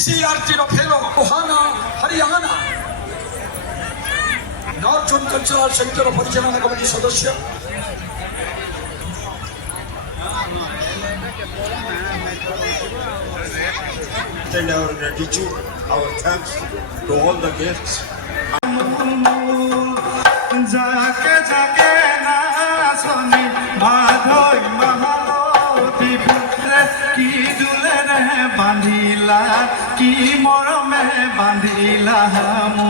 CCRTର fellow କୋହାନା Haryana north zone cultural centre ପରିଚାଳନା committee ସଦସ୍ୟ Extend our gratitude, our thanks to all the guests. जाके जाके ना सुनी माधोई महाती पुत्र की दुले रे बांधिला की मरमे बांधिला हमू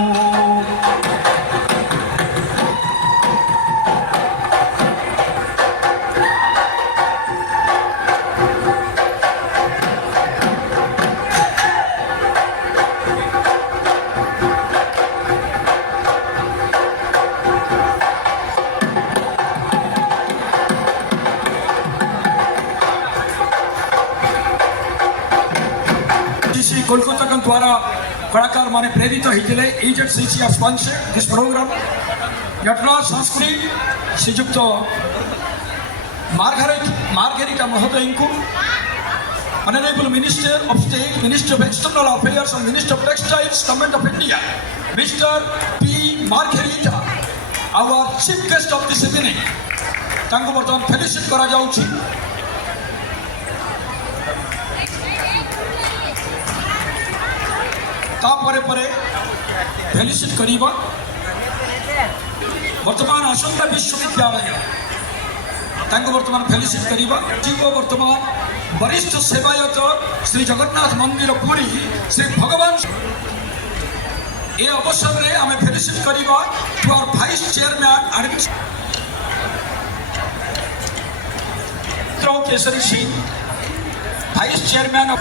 कोलकाता के द्वारा कलाकार माने प्रेरित होते EZCC sponsor this program Nataraj Shastri Shriyukta Margarita महोदय को Honorable Minister of State, Minister of External Affairs and Minister of Textiles, Government of India, Mr. P. Margherita, our chief guest of this evening. तांको बर्तमान फेलिसिट करा जाउछि तापरे परे फेलिसिट करिबा वर्तमान आसंता विश्वविद्यालय तांको बर्तमान फेलिसिट करिबा जीव वर्तमान वरिष्ठ सेवायत श्री जगन्नाथ मंदिर पुरी श्री भगवान ए अवसर रे आमे फेलिसिट करिबा to our vice chairman Kesari Singh vice chairman